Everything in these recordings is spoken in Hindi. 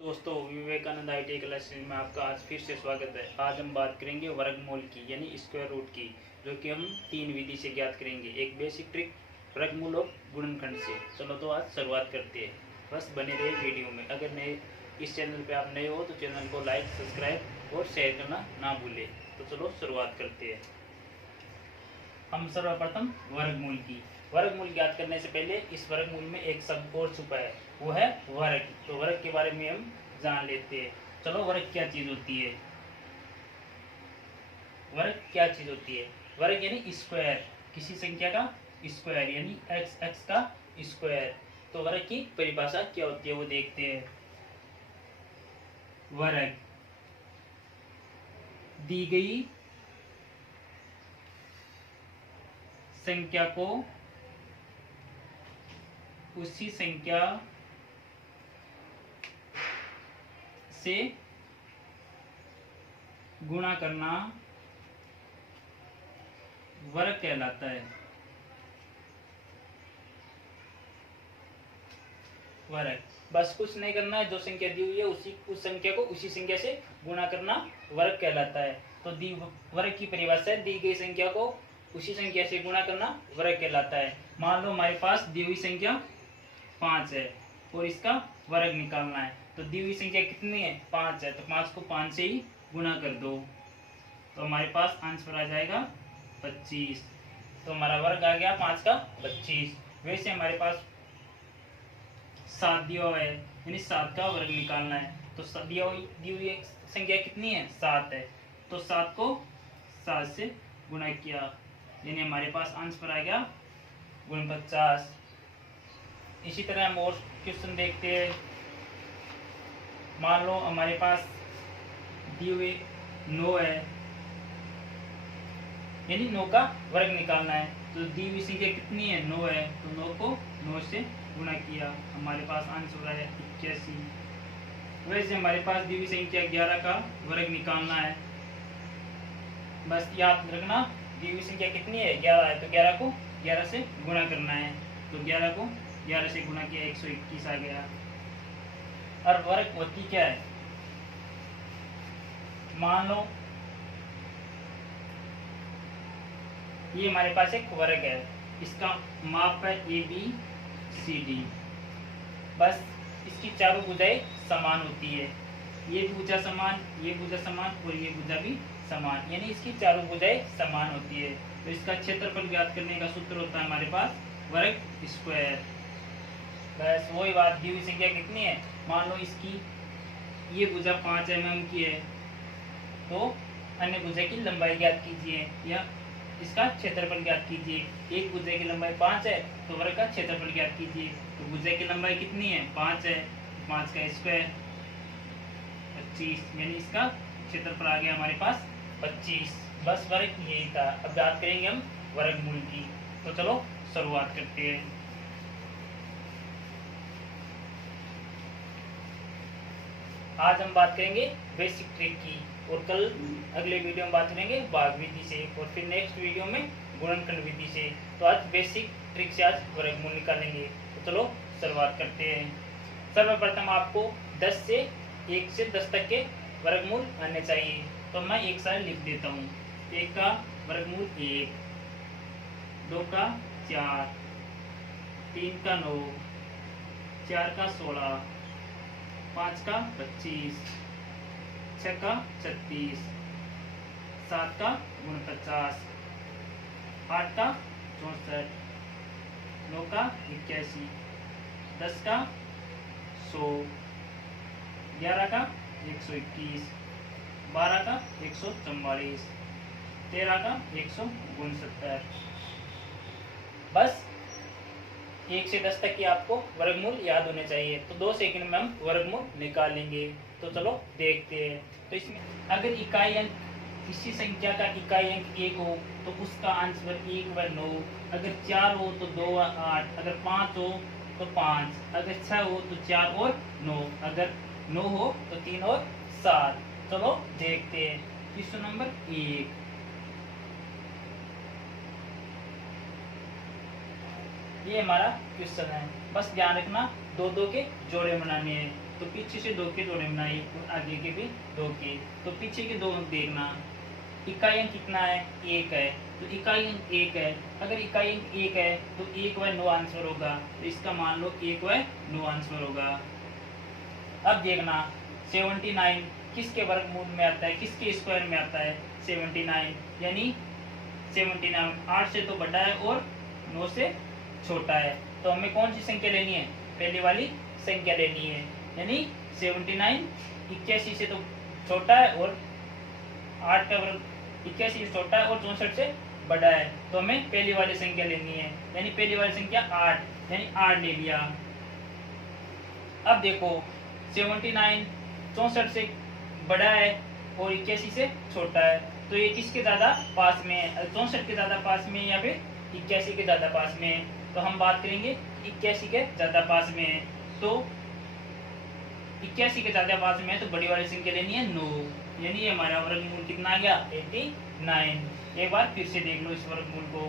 दोस्तों, विवेकानंद आईटी क्लास में आपका आज फिर से स्वागत है। आज हम बात करेंगे वर्गमूल की यानी स्क्वायर रूट की, जो कि हम तीन विधि से ज्ञात करेंगे। एक बेसिक ट्रिक वर्गमूल और गुणनखंड से। चलो तो आज शुरुआत करते हैं। बस बने रहे वीडियो में। अगर नए इस चैनल पे आप नए हो तो चैनल को लाइक, सब्सक्राइब और शेयर करना ना भूलें। तो चलो शुरुआत करते हैं। हम सर्वप्रथम वर्गमूल की वर्गमूल ज्ञात करने से पहले इस वर्गमूल में एक शब्द और छुपा है, वो है वर्ग। तो वर्ग के बारे में हम जान लेते हैं। चलो, वर्ग क्या चीज होती है? वर्ग क्या चीज होती है? वर्ग यानी स्क्वायर, किसी संख्या का स्क्वायर यानी एक्स का स्क्वायर। तो वर्ग की परिभाषा क्या होती है वो देखते हैं। वर्ग दी गई संख्या को उसी संख्या से गुणा करना वर्ग कहलाता है। वर्ग बस कुछ नहीं करना है, जो संख्या दी हुई है उस संख्या को उसी संख्या से गुणा करना वर्ग कहलाता है। तो वर्ग की परिभाषा है, दी गई संख्या को उसी संख्या से गुणा करना वर्ग कहलाता है। मान लो हमारे पास दी हुई संख्या 5 है और इसका वर्ग निकालना है। तो दी हुई संख्या कितनी है? 5 है। तो 5 को 5 से ही गुणा कर दो तो हमारे पास आंसर आ जाएगा 25। तो हमारा वर्ग आ गया 5 का 25। वैसे हमारे पास 7 दिया हुआ है, यानी 7 का वर्ग निकालना है। तो दी हुई संख्या कितनी है? 7 है। तो 7 को 7 से गुणा किया, यानी हमारे पास आंसर आ गया 49। इसी तरह हम और क्वेश्चन देखते हैं। मान लो हमारे पास दी हुई 9 है, यानी 9 का वर्ग निकालना है। तो दी हुई संख्या कितनी है? 9 है। तो 9 को 9 से गुणा किया, हमारे पास आंसर आया 81। वैसे हमारे पास दी हुई संख्या 11 का वर्ग निकालना है। बस याद रखना, दी हुई संख्या कितनी है? 11 है। तो 11 को 11 से गुणा करना है। तो 11 को 11 से गुणा किया, 121 आ गया। और वर्ग होती क्या है? मान लो ये हमारे पास एक वर्ग है, इसका माप है ABCD। बस इसकी चारों भुजाएं समान होती है। ये भुजा समान, ये भुजा समान और ये भुजा भी समान, यानी इसकी चारों भुजाएं समान होती है। तो इसका क्षेत्रफल ज्ञात करने का सूत्र होता है हमारे पास वर्ग स्क्वायर। बस वही बात, दी हुई संख्या कितनी है? मान लो इसकी ये भुजा 5 mm की है, तो अन्य भुजा की लंबाई ज्ञात कीजिए या इसका क्षेत्रफल ज्ञात कीजिए। एक भुजा की लंबाई 5 है तो वर्ग का क्षेत्रफल ज्ञात कीजिए। तो भुजा की लंबाई कितनी है? 5 है। 5 का स्क्वायर 25, यानी इसका क्षेत्रफल आ गया हमारे पास 25। बस वर्ग यही था। अब बात करेंगे हम वर्गमूल की। तो चलो शुरुआत करते हैं। आज हम बात करेंगे बेसिक ट्रिक की, और कल अगले वीडियो में बात करेंगे भाग विधि से, और फिर नेक्स्ट वीडियो में गुणनखंड विधि से। तो आज बेसिक ट्रिक से आज वर्गमूल निकालेंगे। तो चलो शुरुआत करते हैं। सर्वप्रथम आपको 10 से 1 से 10 तक के वर्गमूल आने चाहिए। तो मैं एक साथ लिख देता हूँ। 1 का वर्गमूल 1, 2 का 4, 3 का 9, 4 का 16, 5 का 25, 6 का 36, 7 का 49, 8 का 64, 9 का 81, 10 का 100, 11 का 121, 12 का 144, 13 का 169। बस 1 से 10 तक की आपको वर्गमूल याद होने चाहिए। तो 2 सेकंड में हम वर्गमूल निकालेंगे। तो चलो देखते हैं। तो इसमें अगर इकाई अंक किसी संख्या का इकाई अंक 1 हो तो उसका आंसर 1/9। अगर 4 हो तो 2 व 8, अगर 5 हो तो 5, अगर 6 हो तो 4 और 9, अगर 9 हो तो 3 और 7। चलो देखते हैं। Question number 1। ये हमारा क्वेश्चन है। बस ध्यान रखना, दो दो के जोड़े बनाने हैं। तो पीछे से 2 के जोड़े बनाए और आगे के भी 2 के। तो पीछे के 2 अंक देखना, इकाई अंक कितना है, 1 है, तो इकाई अंक 1 है। अगर इकाई अंक 1 है तो 1/9 आंसर होगा, तो इसका मान लो 1/9 आंसर होगा। अब देखना 79 किसके वर्गमूल में आता है, किसके स्क्वायर में आता है, 79, यानी 79 8 से तो बड़ा है और 9 से छोटा है। तो हमें कौन सी संख्या लेनी है, पहली वाली संख्या लेनी है, यानी 79 81 से तो छोटा है और 8 का वर्ग 81 से छोटा है और 64 से बड़ा है। तो हमें पहली वाली संख्या लेनी है, यानी पहली वाली संख्या 8, यानी 8 ले लिया। अब देखो 79 64 से बड़ा है और 81 से छोटा है, तो ये किसके ज्यादा पास में है, 64 के ज्यादा पास में है या फिर 81 के ज्यादा पास में है। तो हम बात करेंगे 81 के ज्यादा पास में है, तो 81 के ज्यादा पास में है तो बड़ी वाली संख्या लेनी है 9, यानी ये हमारा वर्गमूल कितना आ गया 89। एक बार फिर से देख लो इस वर्गमूल को।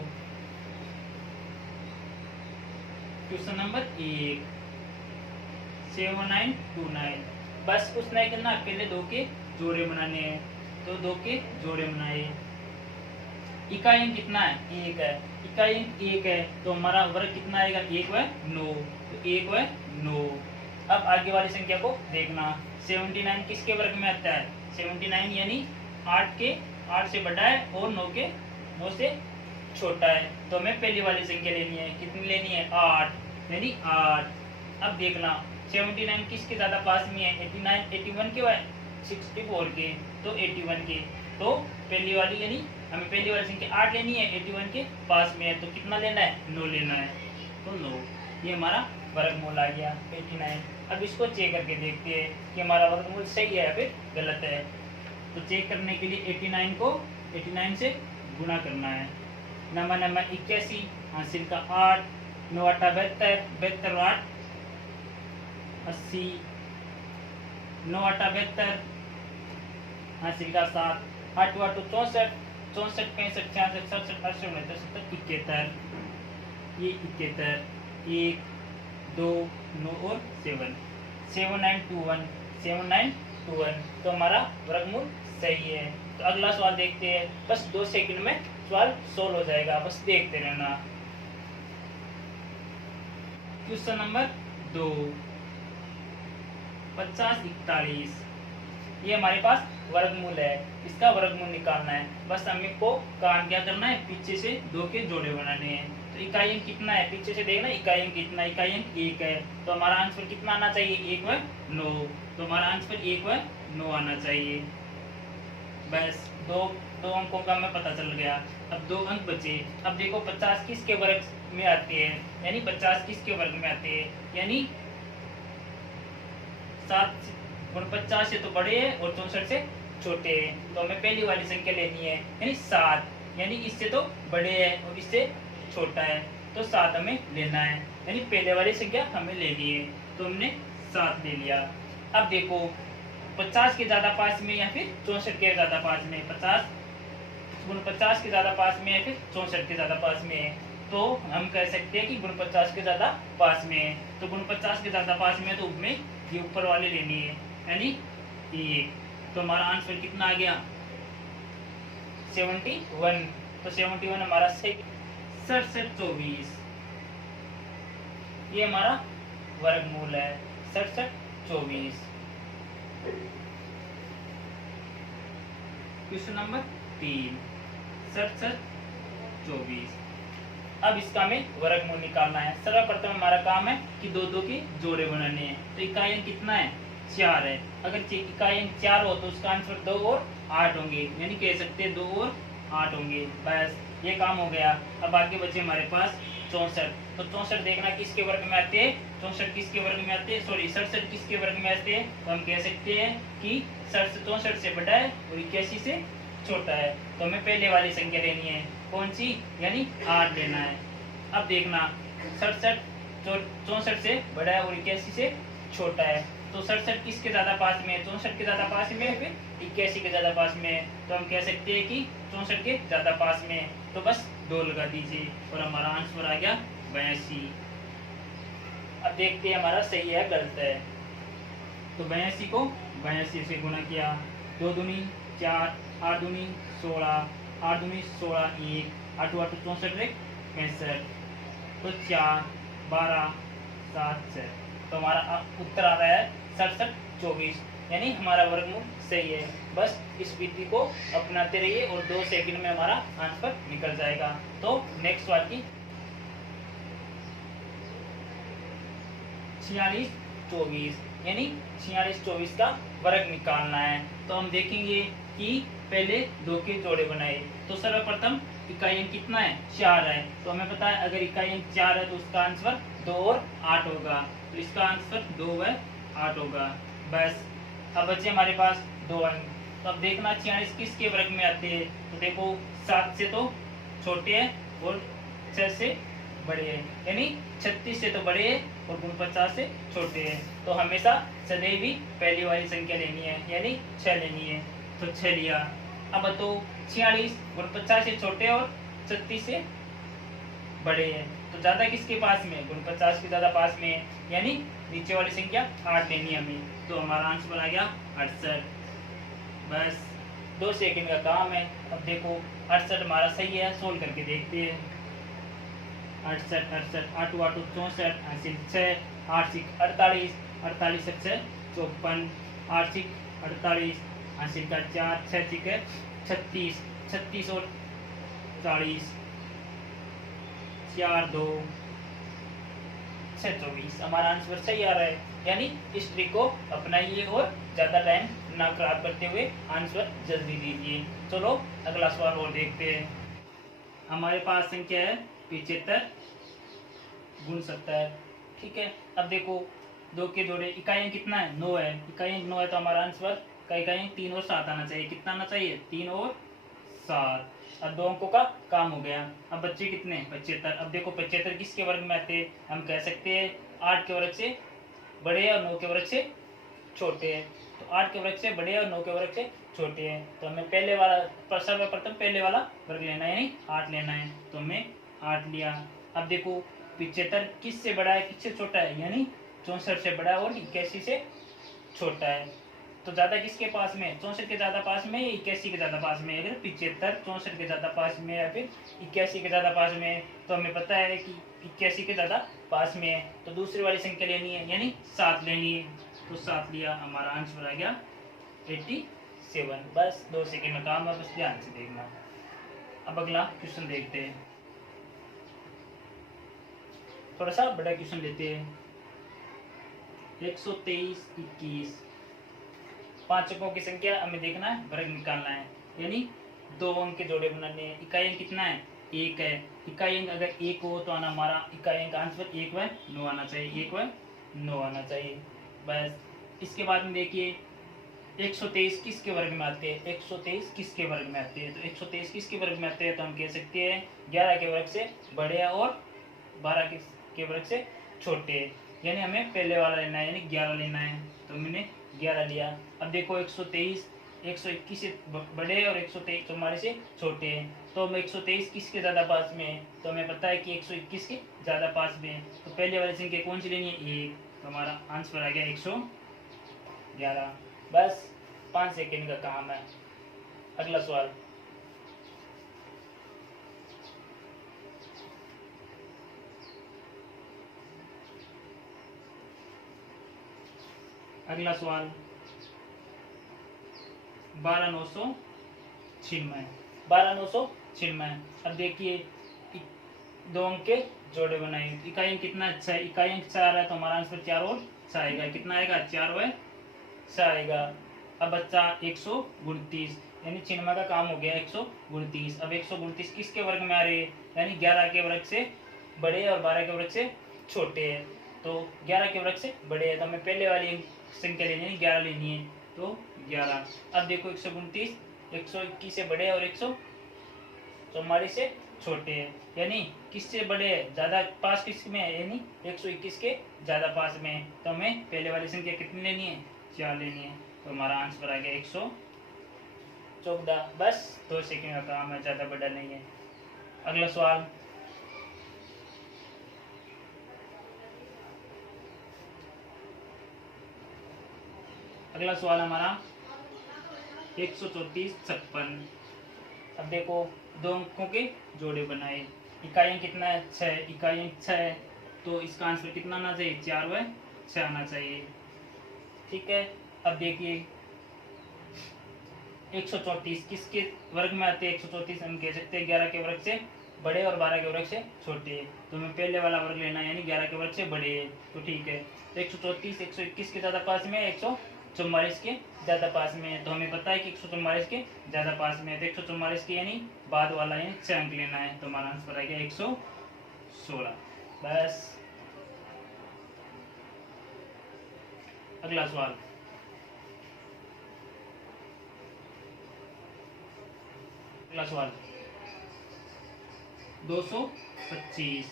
क्वेश्चन नंबर 1 7929, बस उसने करना पहले 2 के जोड़े बनाने हैं, तो 2 के जोड़े बनाए। इकाई अंक कितना है, 1 है, इकाई अंक 1 है तो हमारा वर्ग कितना आएगा 1/9, तो 1/9। अब आगे वाली संख्या को देखना, 79 किसके वर्ग में आता है, 79 यानी 8 से बड़ा है और 9 से छोटा है। तो हमें पहली वाली संख्या लेनी है, कितनी लेनी है 8, यानी 8। अब देखना 79 किसके ज्यादा पास में है, 81 के 64 के, तो 81 के। तो पहली वाली यानी हमें पहली वाली संख्या 8 लेनी है, 81 के पास में है, तो कितना लेना है 9 लेना है, तो 9। ये हमारा वर्गमूल आ गया 89। अब इसको चेक करके देखते हैं कि हमारा वर्गमूल सही है या फिर गलत है। तो चेक करने के लिए 89 को 89 से गुणा करना है। नंबर 81 हासिल का 8, 9 8 72, 72 8 80, 9 8 72 हासिल का 7, 8 8 64, 64 65 66 67 68 69 70 71, ये 71, 1 2 9 और 7 7921 7921। तो हमारा वर्गमूल सही है। तो अगला सवाल देखते हैं, बस 2 सेकंड में सवाल सोल्व हो जाएगा, बस देखते रहना। क्वेश्चन नंबर 2 50 41, ये हमारे पास वर्गमूल है, इसका वर्गमूल निकालना है। बस हमें को काम क्या करना है, पीछे से 2 के जोड़े बनाने हैं। तो इकाई अंक कितना है, पीछे से देखना इकाई अंक कितना, इकाई अंक 1 है, तो हमारा आंसर कितना आना चाहिए 1/9, तो हमारा आंसर 1/9 आना चाहिए। बस दो अंकों का हमें पता चल गया। अब 2 अंक बचे। अब देखो 50 किसके वर्ग में आती है, यानी 50 किसके वर्ग में आती है, यानी 7 49 से तो बड़े हैं और 64 से छोटे हैं। तो हमें पहली वाली संख्या लेनी है, यानी 7, यानी इससे तो बड़े हैं और इससे छोटा है, तो 7 हमें लेना है, यानी पहले वाली संख्या हमें लेनी है। तो हमने 7 ले लिया। अब देखो 50 के ज्यादा पास में या फिर 64 के ज्यादा पास में, 50 के ज्यादा पास में या फिर 64 के ज्यादा पास में है, तो हम कह सकते हैं कि 49 के ज्यादा पास में है। तो 49 के ज्यादा पास में है तो उसमें ये ऊपर वाले लेनी है, यानी 1। तो हमारा आंसर कितना आ गया 71। तो 71 हमारा सही। 67 24, ये हमारा वर्गमूल है 67 24। Question number 3 67 24। अब इसका हमें वर्गमूल निकालना है। सर्वप्रथम हमारा काम है कि 2 के जोड़े बनाने हैं। तो इकाई अंक कितना है 4 है। अगर इकाई अंक 4 हो तो उसका आंसर 2 और 8 होंगे, यानी कह सकते हैं 2 और 8 होंगे। बस ये काम हो गया। अब आगे बचे हमारे पास 64। तो 64 देखना किसके वर्ग में आते हैं, 64 किसके वर्ग में आते हैं, सॉरी 67 किसके वर्ग में आते हैं। तो हम कह सकते हैं कि 64 से बड़ा है और 81 से छोटा है। तो हमें पहले वाली संख्या लेनी है, कौन सी, यानी 8 लेना है। अब देखना 64 से बड़ा है और 81 से छोटा है। तो 67 किसके ज्यादा पास में है, 64 के ज्यादा पास में है, फिर 81 के ज्यादा पास में है। तो हम कह सकते हैं कि 64 के ज्यादा पास में है। तो बस 2 लगा दीजिए और हमारा आंसर आ गया 82। अब देखते हैं हमारा सही है गलत है। तो 82 को 82 से गुना किया, 2 दूनी 4, 8 दूनी 16, 8 दूनी 16, 1, 8 8 64 65, तो 4 12 7 6, तो हमारा उत्तर आ रहा है 67 24, यानी हमारा वर्गमूल सही है। बस इस विधि को अपनाते रहिए और 2 सेकंड में हमारा आंसर निकल जाएगा। तो नेक्स्ट सवाल की 46 24, यानी 46 24 का वर्ग निकालना है। तो हम देखेंगे कि पहले 2 के जोड़े बनाए। तो सर्वप्रथम इकाई अंक कितना है 4 है, तो हमें पता है अगर इकाई अंक 4 है तो उसका आंसर 2 और 8 होगा, तो इसका आंसर 2 व 8 होगा। बस अब बचे हमारे पास 2 अंक। तो अब देखना 46 किसके वर्ग में आते हैं, तो देखो 7 से तो छोटे हैं और 6 से बड़े हैं, यानी 36 से तो बड़े हैं और 49 से छोटे हैं। तो हमेशा सदैव ही पहली वाली संख्या लेनी है, यानी 6 लेनी है, तो 6 लिया। अब तो 46 49 से छोटे और 36 से बड़े हैं, तो ज्यादा किसके पास में 49 के ज्यादा पास में है, यानी नीचे वाली संख्या 8 लेनी है हमें। तो हमारा आंसर आ गया 68। बस 2 सेकंड का काम है। अब देखो 68 हमारा सही है, सोल्व करके देखते हैं। 68 68 8 8 64 80 6 8 6 48 48 6 54 8 6 48 80 का 4 6 6 36 36 और 40 4 2 6 24, हमारा आंसर सही आ रहा है। यानी इस ट्रिक को अपनाइए और ज्यादा टाइम ना खराब करते हुए आंसर जल्दी दीजिए। चलो अगला सवाल और देखते हैं। हमारे पास संख्या है 75 गुण 70, ठीक है। अब देखो 2 के जोड़े, इकाई अंक कितना है 9 है, इकाई अंक 9 है, तो हमारा आंसर का इकाई अंक 3 और 7 आना चाहिए। कितना आना चाहिए 3 और 7। अब 2 अंकों का काम हो गया। अब बच्चे कितने 75। अब देखो 75 किसके वर्ग में आते हैं, हम कह सकते हैं 8 के वर्ग से बड़े हैं और 9 के वर्ग से छोटे हैं। तो 8 के वर्ग से बड़े हैं और 9 के वर्ग से छोटे हैं, तो हमें पहले वाला सर्वप्रथम पहले वाला वर्ग लेना है, यानी 8 लेना है, तो हमने 8 लिया। अब देखो 75 किससे बड़ा है किससे छोटा है, यानी 64 से बड़ा है और 81 से छोटा है। तो ज्यादा किसके पास में 64 के ज्यादा पास में या 81 के ज्यादा पास में। अगर 75 64 के ज्यादा पास में या फिर 81 के ज्यादा पास में, तो हमें पता है कि 81 के ज्यादा पास में है, तो दूसरी वाली संख्या लेनी है, यानी 7 लेनी है, तो 7 लिया। हमारा आंसर आ गया 87। बस 2 सेकंड में काम है, बस ध्यान से देखना। अब अगला क्वेश्चन देखते हैं, थोड़ा सा बड़ा क्वेश्चन लेते हैं। 123 21, 5 अंकों की संख्या हमें देखना है, वर्ग निकालना है, यानी 2 अंक के जोड़े बनाने हैं। इकाई अंक कितना है 1 है, इकाई अंक अगर 1 हो तो आना हमारा इकाई अंक आंसर 1 व 9 आना चाहिए, 1 व 9 आना चाहिए। बस इसके बाद में देखिए 123 किसके वर्ग में आते हैं, 123 किसके वर्ग में आते हैं, तो 123 किसके वर्ग में आते हैं, तो हम कह सकते हैं 11 के वर्ग से बड़े हैं और 12 के वर्ग से छोटे हैं, यानी हमें पहले वाला लेना है, यानी 11 लेना है, तो मैंने 11 लिया। अब देखो 123 121 से बड़े और 123 हमारे से छोटे हैं, तो हम 123 किसके ज़्यादा पास में है, तो हमें पता है कि 121 के ज़्यादा पास में है, तो पहले वाली संख्या कौन सी लेनी है 1, तो हमारा आंसर आ गया 111। बस 5 सेकेंड का काम है। अगला सवाल, अगला सवाल 12996, 12996। अब देखिए 2 अंक के जोड़े बनाए, इकाई अंक कितना 6, इकाई अंक 4 है, तो हमारा आंसर 4 और 6 आएगा। कितना आएगा 4 व 6 आएगा। अब बच्चा 129, यानी छिन्मा का काम हो गया 129। अब 129 किसके वर्ग में आ रहे हैं, यानी 11 के वर्ग से बड़े और 12 के वर्ग से छोटे हैं, तो 11 के वर्ग से बड़े हैं, तो हमें पहले वाली संख्या लेनी है 11 लेनी है, तो 11। अब देखो 129 121 से बड़े और 144 से छोटे हैं, यानी किससे बड़े है ज़्यादा पास किस में है, यानी 121 के ज़्यादा पास में है, तो हमें पहले वाली संख्या कितनी लेनी है 4 लेनी है, तो हमारा आंसर आ गया 114। बस 2 सेकंड का काम है, ज़्यादा बड़ा नहीं है। अगला सवाल, अगला सवाल हमारा 134 56। अब देखो दो अंकों के जोड़े बनाए, इकाई अंक कितना है 6, इकाई अंक 6 है, तो इसका आंसर कितना आना चाहिए 4 व 6 आना चाहिए। ठीक है, अब देखिए 134 किसके वर्ग में आते हैं, 134 हम कह सकते हैं 11 के वर्ग से बड़े और 12 के वर्ग से छोटे, तो हमें पहले वाला वर्ग लेना है, यानी 11 के वर्ग से बड़े है, तो ठीक है। तो 134 121 के ज़्यादा पास में है, 144 के ज़्यादा पास में है, तो हमें पता है कि 144 के ज़्यादा पास में है, तो 144 के यानी बाद वाला यानी 6 अंक लेना है, तो हमारा आंसर आ गया 116। बस अगला सवाल, अगला सवाल 225।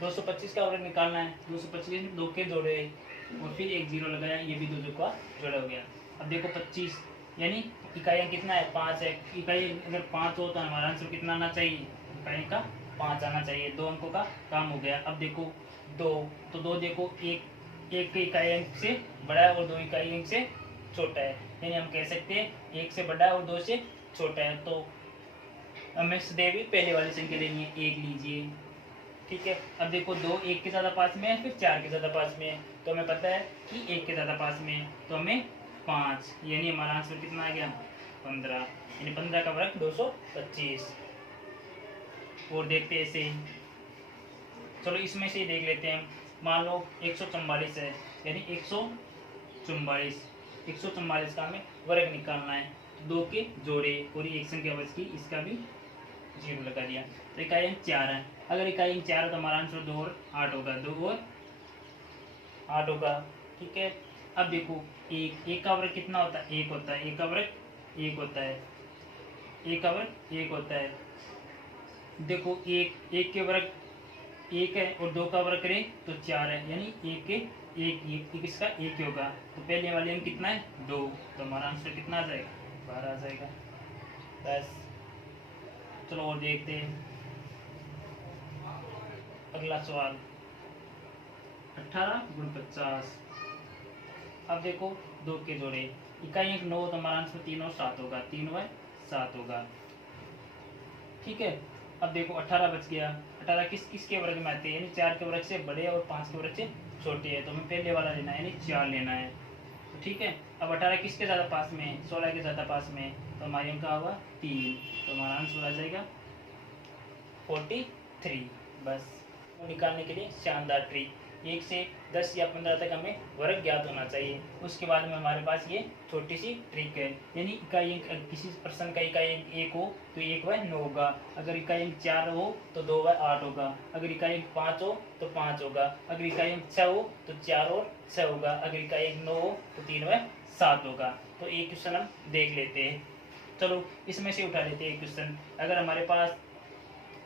225 का वर्ग निकालना है, 225 में दो के जोड़े और फिर एक जीरो लगाया, ये भी दो का जोड़ा हो गया। अब देखो 25 यानी इकाई अंक कितना है 5 है, इकाई अगर 5 हो तो हमारा आंसर कितना आना चाहिए, इकाई का 5 आना चाहिए, दो अंकों का काम हो गया। अब देखो 2, तो 2 देखो एक इकाई अंक से बड़ा है और 2 इकाई अंक से छोटा है, यानी हम कह सकते हैं 1 से बड़ा है और 2 से छोटा है, तो हमें सदैव पहले वाली संख्या लेनी है, 1 लीजिए। ठीक है, अब देखो 2 1 के ज़्यादा पास में है, फिर 4 के ज़्यादा पास में है, तो हमें पता है कि 1 के ज़्यादा पास में है, तो हमें 5, यानी हमारा आंसर कितना आ गया 15, यानी 15 का वर्ग 225। और देखते हैं ऐसे, चलो इसमें से ही देख लेते हैं। मान लो 144 है, यानी 144 का हमें वर्ग निकालना है, तो 2 के जोड़े और एक संख्या बच गई, इसका भी जीरो लगा दिया, तो इकाई अंक 4 है। अगर इकाई अंक 4 है तो हमारा आंसर 2 और 8 होगा, 2 और 8 होगा। ठीक है, अब देखो एक का वर्ग कितना होता है, 1 होता है, एक का वर्ग 1 होता है, एक का वर्ग 1 होता है। देखो एक के वर्ग 1 है और 2 का वर्ग करें तो 4 है, यानी एक के एक इसका 1 होगा, तो पहले वाले अंक कितना है 2, तो हमारा आंसर कितना आ जाएगा 12 आ जाएगा। बस चलो और देखते हैं अगला सवाल 18 गुण 50। अब देखो 2 के जोड़े, इकाई अंक 9 तो हमारा आंसर 3 और 7 होगा, 3 व 7 होगा। ठीक है, अब देखो 18 बच गया, 18 किस किस के वर्ग में आते हैं, यानी 4 के वर्ग से बड़े और 5 के वर्ग से छोटे है, तो हमें पहले वाला लेना है, यानी 4 लेना है। तो ठीक है, अब 18 किसके ज़्यादा पास में है, 16 के ज़्यादा पास में है, तो हमारे अंक का होगा 3, तो हमारा आंसर आ जाएगा 43। बस निकालने के लिए शानदार ट्रिक, 1 से 10 या 15 तक हमें वर्ग ज्ञात होना चाहिए, उसके बाद में हमारे पास ये छोटी सी ट्रिक है, यानी इकाई अंक किसी प्रश्न का इकाई अंक 1 हो तो 1 व 9 होगा, अगर इकाई अंक 4 हो तो 2 व 8 होगा, अगर इकाई अंक 5 हो तो 5 होगा, अगर इकाई अंक 6 हो तो 4 और 6 होगा, अगर इकाई अंक 9 हो तो 3 व 7 होगा। तो एक क्वेश्चन हम देख लेते हैं, चलो इसमें से उठा लेते हैं एक क्वेश्चन। अगर हमारे पास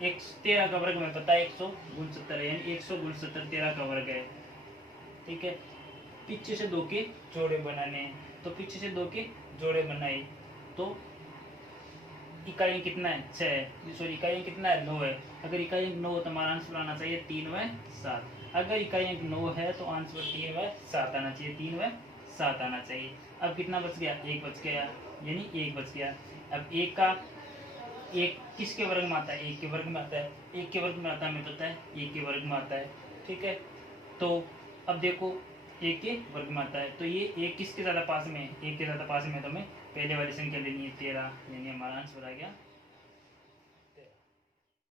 13 का वर्ग में पता है 169 है, यानी 169 13 का वर्ग है। ठीक है, पीछे से 2 के जोड़े बनाने हैं, तो पीछे से 2 के जोड़े बनाए, तो इकाई कितना है 6 है, सॉरी इकाई कितना है 9 है, अगर इकाई 9 तो हमारा आंसर आना चाहिए 3 व 7, अगर इकाई 9 है तो आंसर 3 व 7 आना चाहिए, 3 व 7 आना चाहिए। अब कितना बच गया, 1 बच गया, यानी 1 बच गया। अब 1 का 1 किसके वर्ग में आता है, 1 के वर्ग में आता है, 1 के वर्ग में आता है, हमें पता है 1 के वर्ग में आता है। ठीक है, तो अब देखो 1 के वर्ग में आता है, तो ये 1 किसके ज़्यादा पास में है, 1 के ज़्यादा पास में, तो हमें पहले वाली संख्या लेनी है 13, यानी हमारा आंसर आ गया